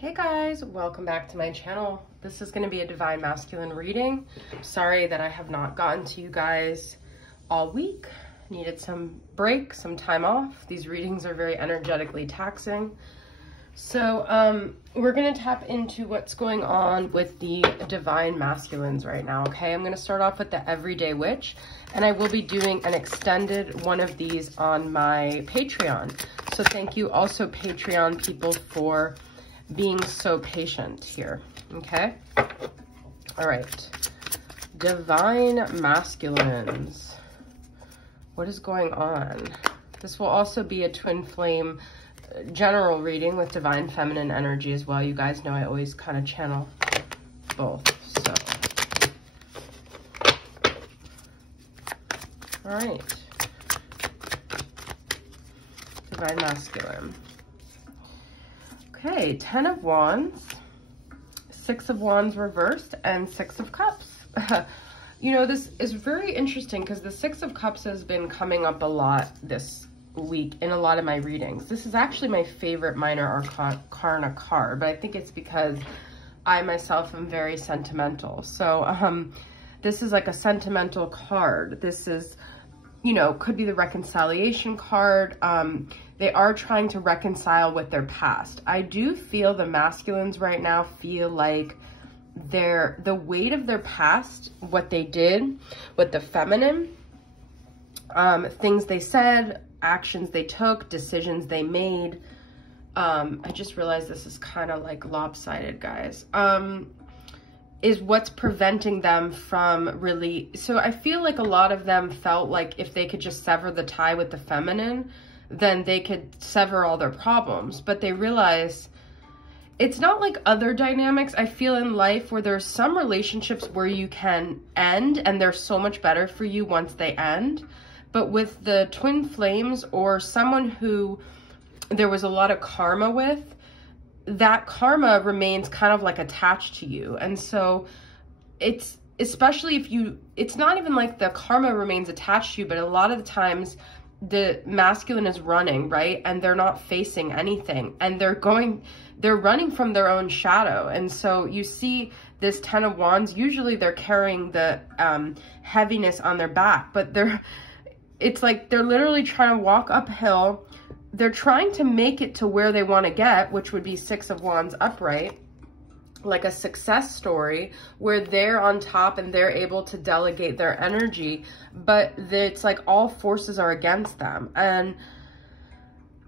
Hey guys, welcome back to my channel. This is going to be a divine masculine reading. Sorry that I have not gotten to you guys all week. Needed some break, some time off. These readings are very energetically taxing. So we're going to tap into what's going on with the divine masculines right now, okay? I'm going to start off with the Everyday Witch, and I will be doing an extended one of these on my Patreon. So thank you also Patreon people for being so patient here, okay? All right, divine masculines. What is going on? This will also be a twin flame general reading with divine feminine energy as well. You guys know I always kind of channel both, so. All right, divine masculine. Okay, 10 of Wands, 6 of Wands reversed, and 6 of Cups. You know, this is very interesting because the 6 of Cups has been coming up a lot this week in a lot of my readings. This is actually my favorite minor arcana card, but I think it's because I myself am very sentimental. So this is like a sentimental card. This is, you know, could be the reconciliation card. They are trying to reconcile with their past. I do feel the masculines right now feel like the weight of their past, what they did with the feminine, things they said, actions they took, decisions they made. I just realized this is kind of like lopsided, guys. Is what's preventing them from really, so I feel like a lot of them felt like if they could just sever the tie with the feminine, then they could sever all their problems. But they realize it's not like other dynamics I feel in life where there's some relationships where you can end and they're so much better for you once they end. But with the twin flames or someone who there was a lot of karma with, that karma remains kind of like attached to you. And so it's, especially if you, it's not even like the karma remains attached to you, but a lot of the times the masculine is running, right? And they're not facing anything and they're running from their own shadow. And so you see this 10 of Wands, usually they're carrying the heaviness on their back, but it's like they're literally trying to walk uphill. They're trying to make it to where they want to get, which would be 6 of Wands upright, like a success story where they're on top and they're able to delegate their energy, but it's like all forces are against them. And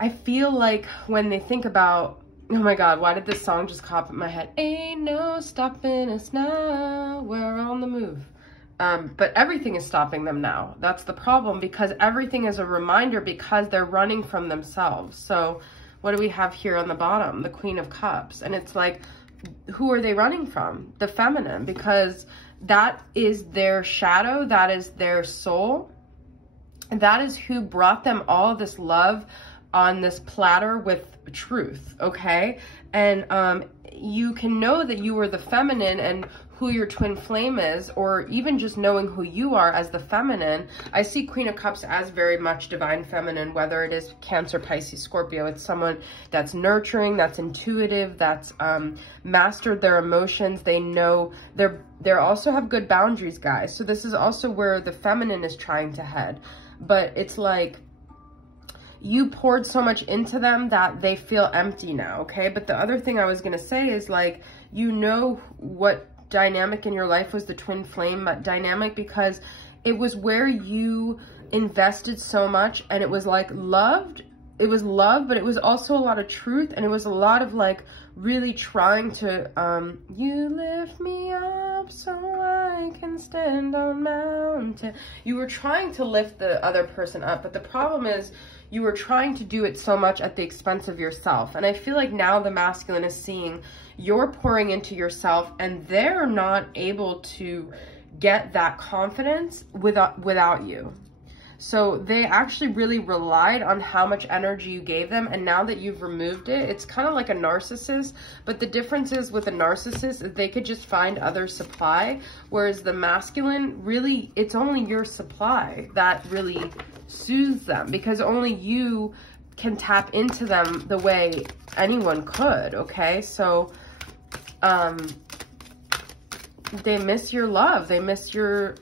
I feel like when they think about, oh my God, why did this song just pop in my head? Ain't no stopping us now, we're on the move. But everything is stopping them now. That's the problem, because everything is a reminder because they're running from themselves. So what do we have here on the bottom? The Queen of Cups. And it's like, who are they running from? The feminine, because that is their shadow. That is their soul. That is who brought them all this love on this platter with truth, okay? And you can know that you are the feminine and who your twin flame is, or even just knowing who you are as the feminine. I see Queen of Cups as very much divine feminine, whether it is Cancer, Pisces, Scorpio. It's someone that's nurturing, that's intuitive, that's mastered their emotions. They know they also have good boundaries, guys. So this is also where the feminine is trying to head. But it's like you poured so much into them that they feel empty now, okay? But the other thing I was going to say is, like, you know what dynamic in your life was the twin flame dynamic, because it was where you invested so much, and it was like loved. It was love, but it was also a lot of truth, and it was a lot of like really trying to you lift me up so I can stand on mountain. You were trying to lift the other person up, but the problem is you were trying to do it so much at the expense of yourself. And I feel like now the masculine is seeing you're pouring into yourself and they're not able to get that confidence without you. So they actually really relied on how much energy you gave them. And now that you've removed it, it's kind of like a narcissist. But the difference is with a narcissist is they could just find other supply. Whereas the masculine, really, it's only your supply that really soothes them. Because only you can tap into them the way anyone could, okay? So, they miss your love. They miss your,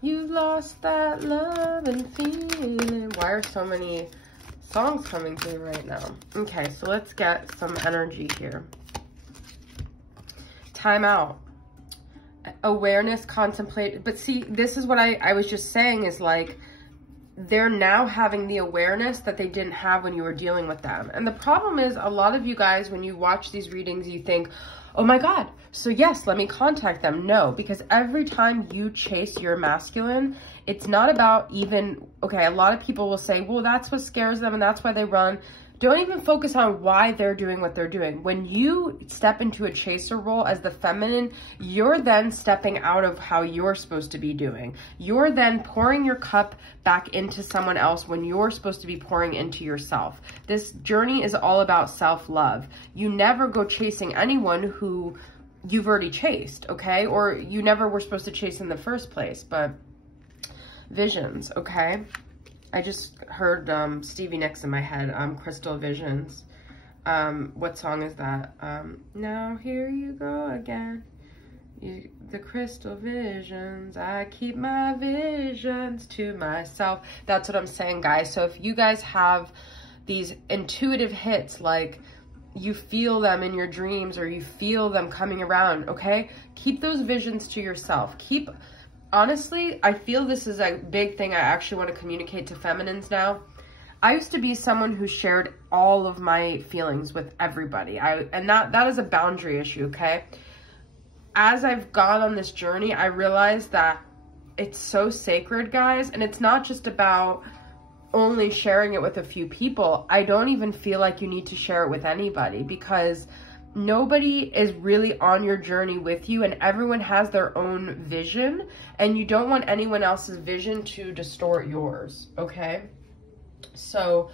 you lost that love and feeling. Why are so many songs coming through right now? Okay, so let's get some energy here. Time out. Awareness, contemplate. But see, this is what I was just saying is like, they're now having the awareness that they didn't have when you were dealing with them. And the problem is, a lot of you guys, when you watch these readings, you think, oh my God, so yes, let me contact them. No, because every time you chase your masculine, it's not about even, okay, a lot of people will say, well, that's what scares them and that's why they run. Don't even focus on why they're doing what they're doing. When you step into a chaser role as the feminine, you're then stepping out of how you're supposed to be doing. You're then pouring your cup back into someone else when you're supposed to be pouring into yourself. This journey is all about self-love. You never go chasing anyone who you've already chased, okay? Or you never were supposed to chase in the first place, but visions, okay? I just heard Stevie Nicks in my head, Crystal Visions. What song is that? Now here you go again. The crystal visions, I keep my visions to myself. That's what I'm saying, guys. So if you guys have these intuitive hits, like you feel them in your dreams or you feel them coming around, okay? Keep those visions to yourself. Honestly, I feel this is a big thing I actually want to communicate to feminines now. I used to be someone who shared all of my feelings with everybody. And that is a boundary issue, okay? As I've gone on this journey, I realized that it's so sacred, guys. And it's not just about only sharing it with a few people. I don't even feel like you need to share it with anybody, because nobody is really on your journey with you, and everyone has their own vision, and you don't want anyone else's vision to distort yours, okay? So,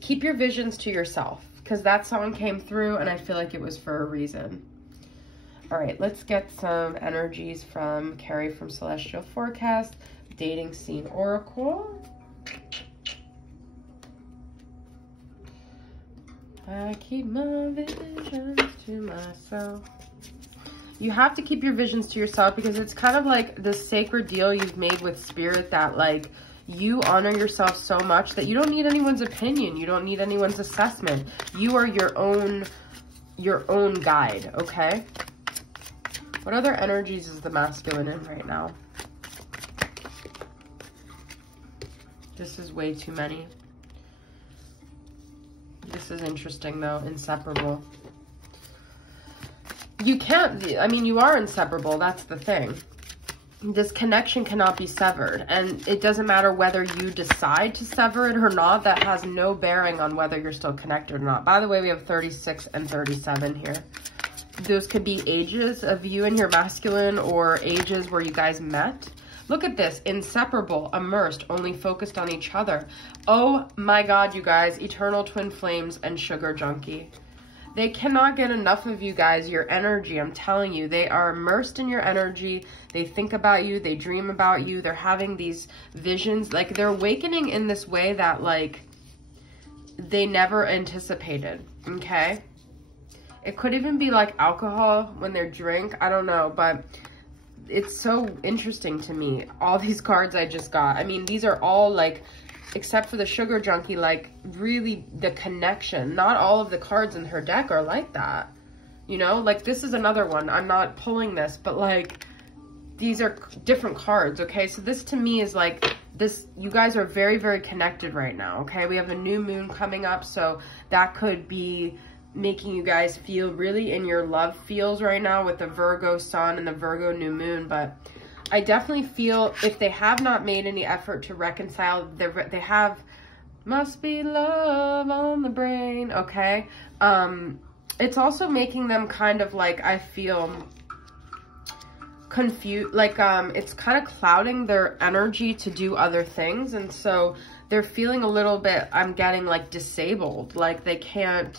keep your visions to yourself, because that song came through, and I feel like it was for a reason. All right, let's get some energies from Carrie from Celestial Forecast, Dating Scene Oracle. I keep my visions to myself. You have to keep your visions to yourself, because it's kind of like the sacred deal you've made with spirit, that like you honor yourself so much that you don't need anyone's opinion. You don't need anyone's assessment. You are your own guide, okay? What other energies is the masculine in right now? This is way too many. This is interesting though, inseparable. You can't, I mean, you are inseparable, that's the thing. This connection cannot be severed, and it doesn't matter whether you decide to sever it or not. That has no bearing on whether you're still connected or not. By the way, we have 36 and 37 here. Those could be ages of you and your masculine, or ages where you guys met. Look at this, inseparable, immersed, only focused on each other. Oh my God, you guys, eternal twin flames and sugar junkie. They cannot get enough of you guys, your energy. I'm telling you, they are immersed in your energy. They think about you, they dream about you. They're having these visions, like they're awakening in this way that like they never anticipated, okay? It could even be like alcohol when they drink, I don't know, but it's so interesting to me, all these cards I just got. I mean, these are all like, except for the sugar junkie, like really the connection. Not all of the cards in her deck are like that. You know, like this is another one. I'm not pulling this, but like these are different cards, okay? So this to me is like this, you guys are very, very connected right now, okay? We have a new moon coming up, so that could be making you guys feel really in your love feels right now with the Virgo sun and the Virgo new moon. But I definitely feel if they have not made any effort to reconcile, they have, must be love on the brain, okay? It's also making them kind of like, I feel confused, like it's kind of clouding their energy to do other things. And so they're feeling a little bit, I'm getting like disabled, like they can't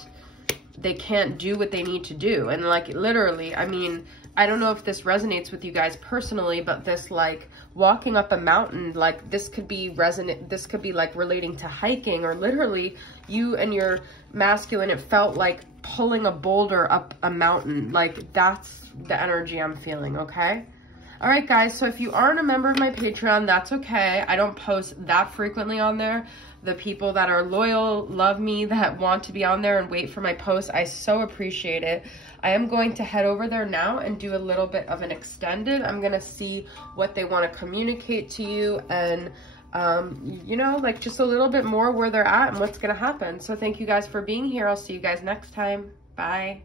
they can't do what they need to do. And like literally, I mean, I don't know if this resonates with you guys personally, but this like walking up a mountain, like this could be this could be like relating to hiking, or literally you and your masculine, it felt like pulling a boulder up a mountain. Like that's the energy I'm feeling, okay? All right, guys, so if you aren't a member of my Patreon, that's okay. I don't post that frequently on there. The people that are loyal, love me, that want to be on there and wait for my posts, I so appreciate it. I am going to head over there now and do a little bit of an extended. I'm going to see what they want to communicate to you and, you know, like just a little bit more where they're at and what's going to happen. So thank you guys for being here. I'll see you guys next time. Bye.